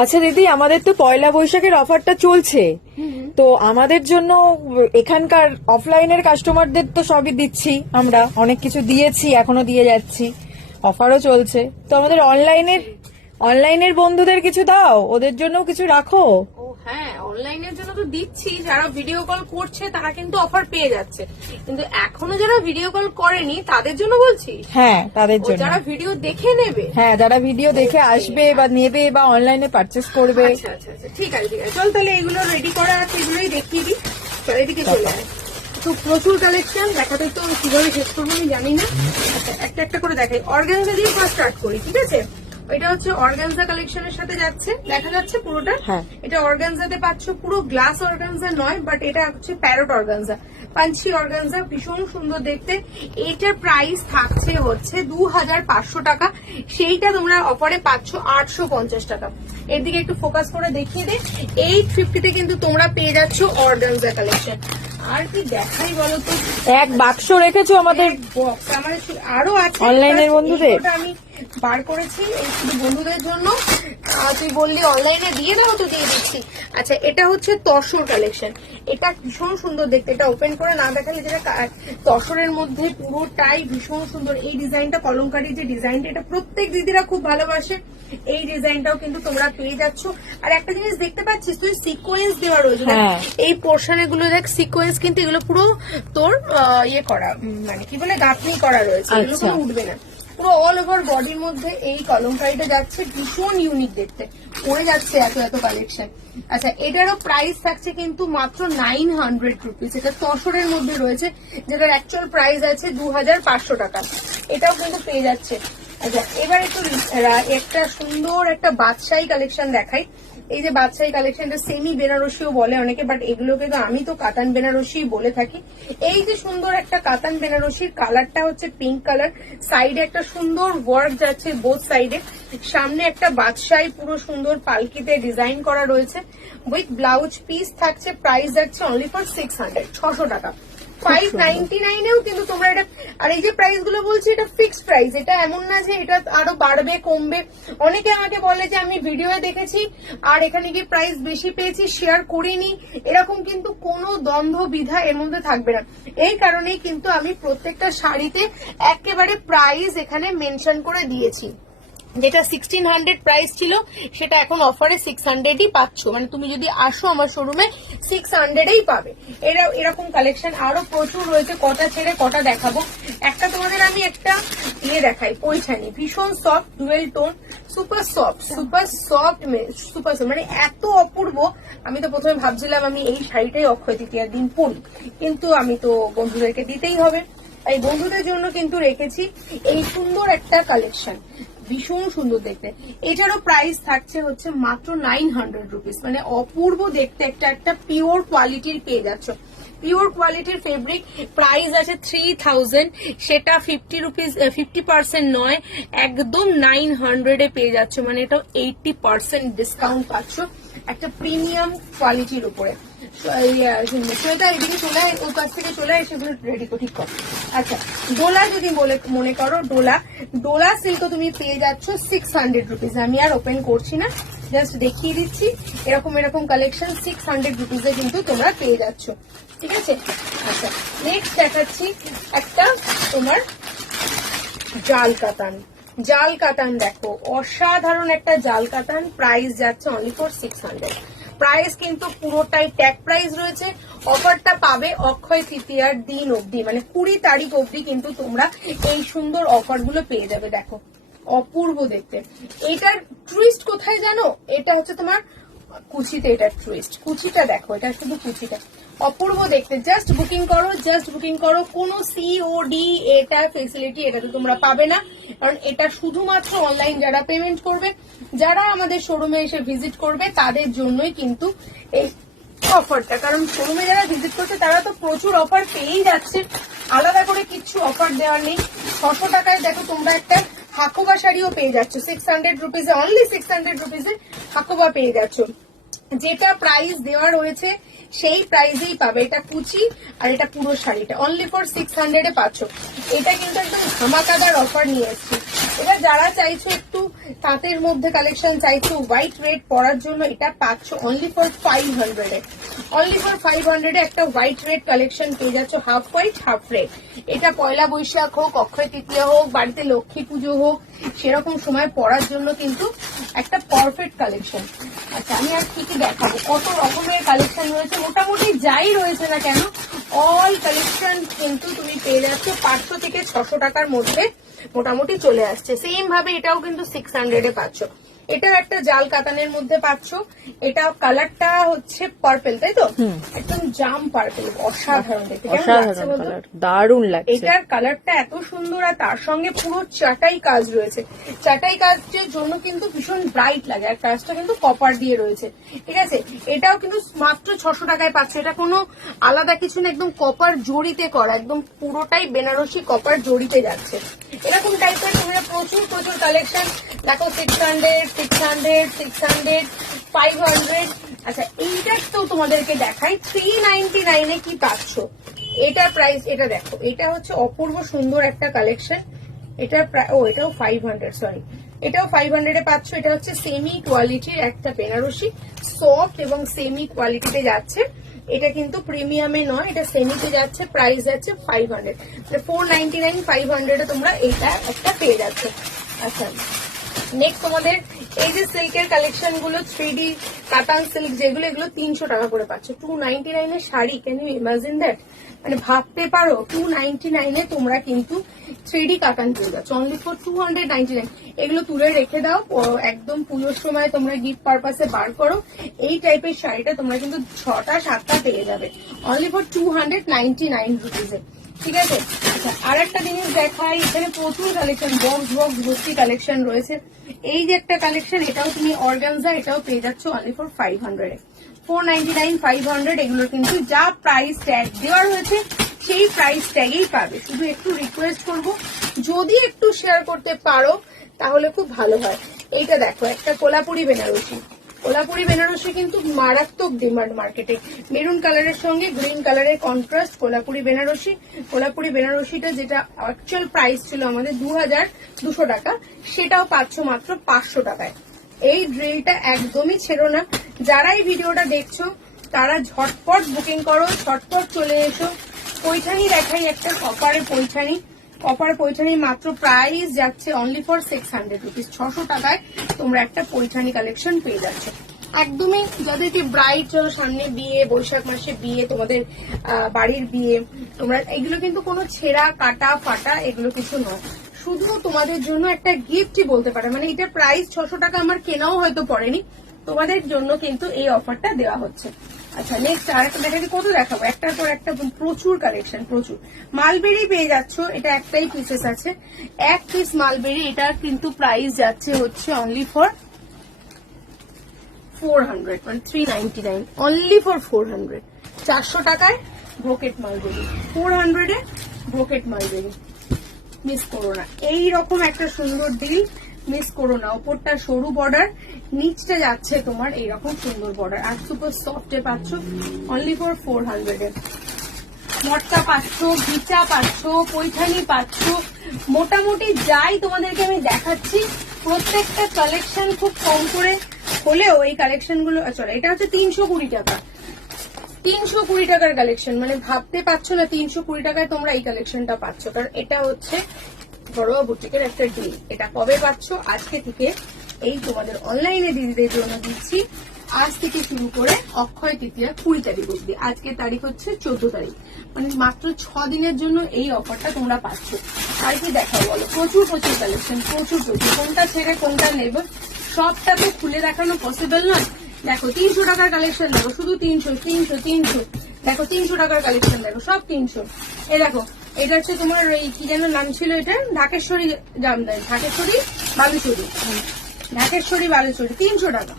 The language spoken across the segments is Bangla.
আচ্ছা দিদি, আমাদের তো পয়লা বৈশাখের অফারটা চলছে, তো আমাদের জন্য এখানকার অফলাইনের কাস্টমারদের তো সবই দিচ্ছি, আমরা অনেক কিছু দিয়েছি, এখনো দিয়ে যাচ্ছি, অফারও চলছে, তো আমাদের অনলাইনের বন্ধুদের কিছু দাও, ওদের জন্য কিছু রাখো। ও হ্যাঁ, অনলাইনের জন্য তো দিচ্ছি, যারা ভিডিও কল করছে তারা কিন্তু অফার পেয়ে যাচ্ছে, কিন্তু এখনো যারা ভিডিও কল করেনি তাদের জন্য বলছি। হ্যাঁ, তাদের ও জন্য, যারা ভিডিও দেখে নেবে। হ্যাঁ, যারা ভিডিও দেখে আসবে বা নেবে বা অনলাইনে পারচেস করবে। আচ্ছা আচ্ছা আচ্ছা, ঠিক আছে ঠিক আছে, চল তাহলে এগুলো রেডি করা আছে, এগুলোই দেখিয়ে দিই। চল এদিকে চলে আয়। তো প্রচুর কালেকশন দেখাতে তো কিভাবে শেষ করবো আমি জানি না। আচ্ছা, একটা একটা করে দেখাই। অর্গানজা দিয়ে ফার্স্ট স্টার্ট করি, ঠিক আছে? এটা হচ্ছে অর্গানজা কালেকশনের সাথে যাচ্ছে, দেখা যাচ্ছে পুরোটা। হ্যাঁ। এটা অর্গানজাতে পাচ্ছ, পুরো গ্লাস অর্গানজা নয়, বাট এটা হচ্ছে প্যারট অর্গানজা, পাঞ্চি অর্গানজা, ভীষণ সুন্দর দেখতে। এটার প্রাইস থাকছে হচ্ছে 2500 টাকা, সেইটা তোমরা অফারে পাচ্ছ 850 টাকা। এর দিকে একটু ফোকাস করে দেখিয়ে দে। 850 তে কিন্তু তোমরা পেয়ে যাচ্ছ অর্গানজা কালেকশন। আর কি দেখাই বলো তো, এক বাক্স রেখেছো আমাদের বক্স আমার আরো আছে অনলাইনের বন্ধুদের। এইটা আমি বার করেছি এই শুধু বন্ধুদের জন্য। তুই বললি অনলাইনে দিয়ে দাও, তো দিয়ে দিচ্ছি। আচ্ছা, এটা হচ্ছে তসর কালেকশন, এটা ভীষণ সুন্দর দেখতে, এটা ওপেন করে না দেখালে যেটা তসরের মধ্যে পুরোটাই ভীষণ সুন্দর। এই ডিজাইনটা কলমকারী যে ডিজাইনটা, এটা প্রত্যেক দিদিরা খুব ভালোবাসে, এই ডিজাইনটাও কিন্তু তোমরা পেয়ে যাচ্ছ। আর একটা জিনিস দেখতে পাচ্ছিস তুই, সিকোয়েন্স দেওয়া রয়েছে, এই পোর্শনে গুলো দেখ সিকোয়েন্স, কিন্তু এগুলো পুরো তোর ইয়ে করা, মানে কি বলে গাঁথনি করা রয়েছে, এগুলো কোনো উঠবে না। পুরো অল ওভার বডির মধ্যে এই কলমকারিটা যাচ্ছে, ভীষণ ইউনিক দেখতে, পড়ে যাচ্ছে এত এত কালেকশন। আচ্ছা, এটারও প্রাইস থাকছে কিন্তু মাত্র 900 রুপিস। এটা তসরের মধ্যে রয়েছে, যেটার অ্যাকচুয়াল প্রাইস আছে 2500 টাকা। এটাও কিন্তু পেয়ে যাচ্ছে। আচ্ছা, এবার একটু একটা সুন্দর একটা বাদশাহী কালেকশন দেখাই। এই যে বাদশাহী কালেকশনটা সেমি বেনারসিও বলে অনেকে, বাট এগুলোকে তো আমি তো কাতান বেনারসি বলে থাকি। এই যে সুন্দর একটা কাতান বেনারসির, কালারটা হচ্ছে পিঙ্ক কালার, সাইডে একটা সুন্দর ওয়ার্ক যাচ্ছে বোথ সাইডে, সামনে একটা বাদশাহী পুরো সুন্দর পালকিতে ডিজাইন করা রয়েছে, উইথ ব্লাউজ পিস থাকছে। প্রাইস যাচ্ছে অনলি ফর 600 টাকা। 599 কিন্তু তোমরা এটা, আর এই যে প্রাইস গুলো বলছি এটা ফিক্সড প্রাইস, এটা এমন না যে এটা আরো বাড়বে কমবে। অনেকে আমাকে বলে যে আমি ভিডিওয়ে দেখেছি আর এখানে গিয়ে প্রাইস বেশি পেয়েছি, শেয়ার করিনি, এরকম কিন্তু কোনো দ্বন্দ্ব বিধা এর মধ্যে থাকবে না। এই কারণেই কিন্তু আমি প্রত্যেকটা শাড়িতে একেবারে প্রাইস এখানে মেনশন করে দিয়েছি। যেটা 1600 প্রাইস ছিল সেটা এখন অফারে 600ই পাচ্ছ, মানে তুমি যদি আসো আমার শোরুমে 600ই পাবে। এরকম কালেকশন আরো প্রচুর রয়েছে, কটা ছেড়ে কটা দেখাবো। একটা তোমাদের আমি একটা ইয়ে দেখাই, পৈঠানি, ভীষণ soft dual tone, super soft মানে এত অপূর্ব। আমি তো প্রথমে ভাবছিলাম আমি এই শাড়িটাই অক্ষয় তৃতীয়ার দিন পরি, কিন্তু আমি তো বন্ধুদেরকে দিতেই হবে, এই বন্ধুদের জন্য কিন্তু রেখেছি এই সুন্দর একটা কালেকশন, ভীষণ সুন্দর দেখতে। এটারও প্রাইস থাকছে হচ্ছে মাত্র 900 রুপিস, মানে অপূর্ব দেখতে একটা পিওর কোয়ালিটির পেয়ে যাচ্ছ। পিওর কোয়ালিটির ফেব্রিক, প্রাইস আছে 3000, সেটা 50% নয়, একদম 900 পেয়ে যাচ্ছ, মানে এটা 80% ডিসকাউন্ট পাচ্ছ একটা প্রিমিয়াম কোয়ালিটির উপরে। সেটা এদিকে চলে ওর কাছ থেকে চলে সেগুলো রেডি করে ঠিক কর। আচ্ছা, ডোলা যদি মনে করো, ডোলা সিল্ক তুমি পেয়ে যাচ্ছ 600 রুপিস। আমি আর ওপেন করছি না, জাস্ট দেখিয়ে দিচ্ছি। এরকম কালেকশন 600 রুপিসে কিন্তু তোমরা পেয়ে যাচ্ছ, ঠিক আছে? আচ্ছা, নেক্সট দেখাচ্ছি একটা তোমার জাল কাতান দেখো, অসাধারণ একটা জাল কাতান, প্রাইস যাচ্ছে অনলি ফর 600। প্রাইস কিন্তু পুরোটাই ট্যাগ প্রাইস রয়েছে। অফারটা পাবে অক্ষয় তৃতীয়ার দিন অবধি, মানে 20 তারিখ অবধি কিন্তু তোমরা এই সুন্দর অফার গুলো পেয়ে যাবে। দেখো, অপূর্ব দেখতে। এটার টুইস্ট কোথায় জানো? এটা হচ্ছে তোমার কুচিতে, এটার টুইস্ট, কুচিটা দেখো, এটা শুধু কুচিটা অপূর্ব দেখতে। জাস্ট বুকিং করো, কোনো সিওডি এটা ফেসিলিটি এটাতে তোমরা পাবে না, কারণ এটা শুধুমাত্র অনলাইন যারা পেমেন্ট করবে, যারা আমাদের শোরুমে এসে ভিজিট করবে তাদের জন্যই কিন্তু এই অফারটা। কারণ শোরুমে যারা ভিজিট করছে তারা তো প্রচুর অফার পেয়েই যাচ্ছে, আলাদা করে কিছু অফার দেওয়ার নেই। 600 টাকায় দেখো তোমরা একটা হাকোবা শাড়িও পেয়ে যাচ্ছ 600 রুপিসে, অনলি 600 রুপিসে হাকোবা পেয়ে যাচ্ছ। যেটা প্রাইস দেওয়া রয়েছে সেই প্রাইসেই পাবে। এটা কুচি আর এটা পুরো শাড়িটা অনলি ফর 600 পাচ্ছ। এটা কিন্তু একদম ধামাকাদার অফার নিয়ে এসছি। এবার যারা চাইছো একটু তাঁতের মধ্যে কালেকশন চাইছো হোয়াইট রেড পরার জন্য, এটা পাচ্ছ only for 500 A. Only for 500 এ একটা হোয়াইট রেড কালেকশন পেয়ে যাচ্ছ, হাফ হোয়াইট হাফ রেড। এটা পয়লা বৈশাখ হোক, অক্ষয় তৃতীয়া হোক, বাড়িতে লক্ষ্মী পুজো হোক, সেরকম সময় পরার জন্য কিন্তু একটা পারফেক্ট কালেকশন। আচ্ছা আমি আর কি কি দেখাবো, কত রকমের কালেকশন রয়েছে, মোটামুটি যাই রয়েছে না কেন অল কালেকশন কিন্তু তুমি পেয়ে যাচ্ছ 500 থেকে 600 টাকার মধ্যে মোটামুটি চলে আসছে। সেম ভাবে এটাও কিন্তু 600 এ পাচ্ছ। এটাও একটা জাল কাতানের মধ্যে পাচ্ছ। এটা কালারটা হচ্ছে পার্পল, তাই তো? একদম জাম পার্পল, অসাধারণ দেখতে, কেমন লাগছে বলতো? দারুণ লাগছে। এটার কালারটা এত সুন্দর, আর তার সঙ্গে পুরো চাটাই কাজ রয়েছে। চাটাই কাজের জন্য কিন্তু ভীষণ ব্রাইট লাগে, আর কাজটা কিন্তু কপার দিয়ে রয়েছে, ঠিক আছে? এটাও কিন্তু মাত্র 600 টাকায় পাচ্ছ। এটা কোনো আলাদা কিছু না, একদম কপার জড়িতে করা, একদম পুরোটাই বেনারসি কপার জড়িতে যাচ্ছে। এরকম টাইপের তোমরা প্রচুর প্রচুর কালেকশন দেখো, 600, 600, 600, 500। আচ্ছা এইটা তো তোমাদেরকে দেখাই 399 এ কি পাচ্ছ। এটার প্রাইস এটা দেখো, এটা হচ্ছে অপূর্ব সুন্দর একটা কালেকশন। এটার এটাও 500, সরি এটাও 500 এ পাচ্ছ। এটা হচ্ছে সেমি কোয়ালিটির একটা বেনারসি, সফট এবং সেমি কোয়ালিটিতে যাচ্ছে। এটা কিন্তু প্রিমিয়ামে নয়, এটা সেমিতে যাচ্ছে, প্রাইস যাচ্ছে 500, 499, 500 এ তোমরা এইটা একটা পেয়ে যাচ্ছে। আচ্ছা নেক্সট তোমাদের এই যে সিল্কের কালেকশন গুলো 3D কাতান সিল্ক যেগুলো, এগুলো 300 টাকা করে পাচ্ছ। 299 এর sari, can you imagine that? মানে ভাবতে পারো 299 এ তোমরা কিন্তু 3D কাতান পেয়ে যাচ্ছ অনলি ফর 299। এগুলো তুলে রেখে দাও, একদম পুজোর সময় তোমরা গিফট পারপাসে বার করো। এই টাইপের শাড়িটা তোমরা কিন্তু 6টা 7টা পেয়ে যাবে অনলি ফর 299 রুপিজে, ঠিক আছে? আচ্ছা আর একটা জিনিস দেখাই, এখানে প্রচুর কালেকশন, বক্স বক্স ভর্তি কালেকশন রয়েছে। এই যে একটা কালেকশন, এটাও তুমি অর্গানজা, এটাও পেয়ে যাচ্ছ অনলি ফর 500 এ। 499, 500 এগুলোর কিন্তু যা প্রাইস ট্যাগ দেওয়া হয়েছে সেই প্রাইস ট্যাগেই পাবে। শুধু একটু রিকোয়েস্ট করব, যদি একটু শেয়ার করতে পারো তাহলে খুব ভালো হয়। এইটা দেখো, একটা কোলাপুরি বেনারসি। কোলাপুরি বেনারসি কিন্তু মারাত্মক ডিমান্ড মার্কেটে। মেরুন কালারের সঙ্গে গ্রিন কালারের কন্ট্রাস্ট কোলাপুরি বেনারসি। কোলাপুরি বেনারসিটা যেটা অ্যাকচুয়াল প্রাইস ছিল আমাদের 2200 টাকা, সেটাও পাচ্ছ মাত্র 500 টাকায়। এই ড্রিলটা একদমই ছেড়ো না। যারা এই ভিডিওটা দেখছো তারা ঝটপট বুকিং করো, ঝটপট চলে এসো। পৈঠানি দেখাই, একটা কপারের পৈঠানি। কপার পৈঠানি মাত্র প্রাইস যাচ্ছে অনলি ফর 600 রুপিস। 600 টাকায় তোমরা একটা পৈঠানি কালেকশন পেয়ে যাচ্ছ। একদমই যাদেরকে ব্রাইড, চলো সামনে বিয়ে, বৈশাখ মাসে বিয়ে, তোমাদের বাড়ির বিয়ে, তোমরা এগুলো কিন্তু কোনো ছেঁড়া কাটা ফাটা এগুলো কিছু নয়, শুধু তোমাদের জন্য একটা গিফটই বলতে পারে। মানে এটা প্রাইস 600 টাকা, আমার কেনাও হয়তো পড়েনি, তোমাদের জন্য কিন্তু এই অফারটা দেওয়া হচ্ছে। আচ্ছা নেক্সট আর একটা দেখাচ্ছি, কত দেখাবো, একটার পর একটা প্রচুর কালেকশন, প্রচুর। মালবেরি পেয়ে যাচ্ছ, এটা একটাই পিসেস আছে, এক পিস মালবেরি। এটার কিন্তু প্রাইস যাচ্ছে হচ্ছে অনলি ফর 400, মানে 399, অনলি ফর 400। 400 টাকায় ব্রোকেট মালবেরি, 400 এ ব্রোকেট মালবেরি, মিস করো না। এইরকম একটা সুন্দর ডিল মিস করো না। ওপরটা সরু বর্ডার, নিচটা যাচ্ছে তোমার এইরকম সুন্দর বর্ডার, আর সুপার সফটে পাচ্ছ অনলি ফর 400 এ। মটকা পাচ্ছ, গিচা পাচ্ছ, পৈঠানি পাচ্ছ, মোটামুটি যাই তোমাদেরকে আমি দেখাচ্ছি প্রত্যেকটা কালেকশন খুব কম করে হলেও এই কালেকশন গুলো, চলো এটা হচ্ছে 320 টাকা, 320 টাকার কালেকশন। মানে ভাবতে পারছো না 320 টাকায় তোমরা এই কালেকশনটা পাচ্ছ, কারণ এটা হচ্ছে ঘরোয়া বুটিকের একটা ডিল। এটা কবে পাচ্ছ? আজকে থেকে, এই তোমাদের অনলাইনে দিদিদের জন্য দিচ্ছি। আজ থেকে শুরু করে অক্ষয় তৃতীয়া 20 তারিখ অব্দি, আজকে তারিখ হচ্ছে 14 তারিখ, মানে মাত্র 6 দিনের জন্য এই অফারটা তোমরা পাচ্ছ। আর কি দেখাও বলো, প্রচুর প্রচুর কালেকশন, প্রচুর প্রচুর, কোনটা ছেড়ে কোনটা নেব সবটা তো খুলে দেখানো পসিবল নয়। দেখো 300 টাকার কালেকশন দেখো, শুধু 300 300 300, দেখো 300 টাকার কালেকশন দেখো, সব 300। এই দেখো এটা হচ্ছে তোমার এই কি যেন নাম ছিল, এটা ঢাকেশ্বরী জামদানি, ঢাকেশ্বরী বালুচুরি, ঢাকেশ্বরী বালুচুরি 300 টাকা,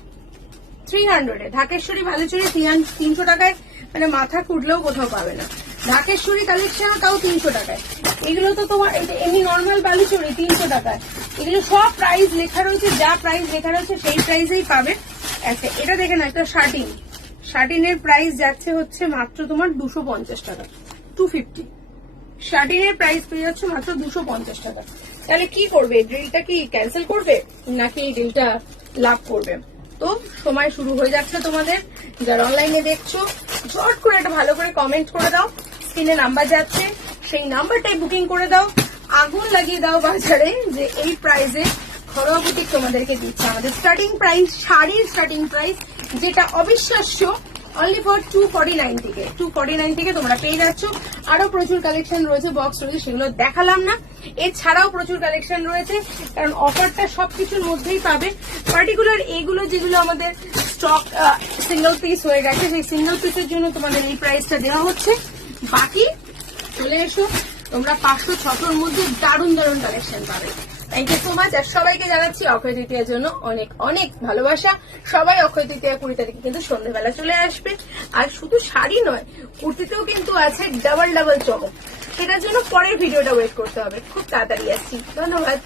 300 এ। ঢাকেশ্বরী বালুচুরি 300 টাকায়, মানে মাথা খুঁটলেও কোথাও পাবে না। ঢাকেশ্বরী কালেকশনও তাও 300 টাকায়। এগুলো তো তোমার এমনি নর্মাল বালুচুরি 300 টাকায়। এগুলো সব প্রাইস লেখা রয়েছে, যা প্রাইস লেখা রয়েছে সেই প্রাইসেই পাবে। আচ্ছা এটা দেখে না, একটা শার্টিন, শার্টিনের প্রাইস যাচ্ছে হচ্ছে মাত্র তোমার 250 টাকা, 250। শার্টিনের প্রাইস পেয়ে যাচ্ছে মাত্র 250 টাকা। তাহলে কি করবে? ডিলটা কি ক্যান্সেল করবে নাকি এই ডিলটা লাভ করবে? তো সময় শুরু হয়ে যাচ্ছে তোমাদের, যারা অনলাইনে দেখছো ঝট করে একটা ভালো করে কমেন্ট করে দাও, স্ক্রিনে নাম্বার যাচ্ছে সেই নাম্বারটাই বুকিং করে দাও, আগুন লাগিয়ে দাও বাজারে যে এই প্রাইসে ঘরোয়া বুটিক তোমাদেরকে দিচ্ছে। আমাদের স্টার্টিং প্রাইস, শাড়ির স্টার্টিং প্রাইস যেটা অবিশ্বাস্য, অনলি ফর 249 থেকে 249 থেকে তোমরা পেয়ে যাচ্ছ। আরো প্রচুর কালেকশন রয়েছে, বক্স রয়েছে, সেগুলো দেখালাম না। এছাড়াও প্রচুর কালেকশন রয়েছে, কারণ অফারটা সবকিছুর মধ্যেই পাবে। পার্টিকুলার এইগুলো যেগুলো আমাদের স্টক সিঙ্গেল পিস হয়ে গেছে, সেই সিঙ্গেল পিসের জন্য তোমাদের এই প্রাইসটা দেওয়া হচ্ছে। বাকি চলে এসো, তোমরা 500-600-র মধ্যে দারুণ দারুণ কালেকশন পাবে। Thank you so much. আর সবাইকে জানাচ্ছি অক্ষয় তৃতীয়ার জন্য অনেক অনেক ভালোবাসা। সবাই অক্ষয় তৃতীয়া 20 তারিখে কিন্তু সন্ধ্যেবেলা চলে আসবে। আর শুধু শাড়ি নয়, কুর্তিতেও কিন্তু আছে ডাবল ডাবল চমক, সেটার জন্য পরের ভিডিওটা ওয়েট করতে হবে, খুব তাড়াতাড়ি আসছি। ধন্যবাদ।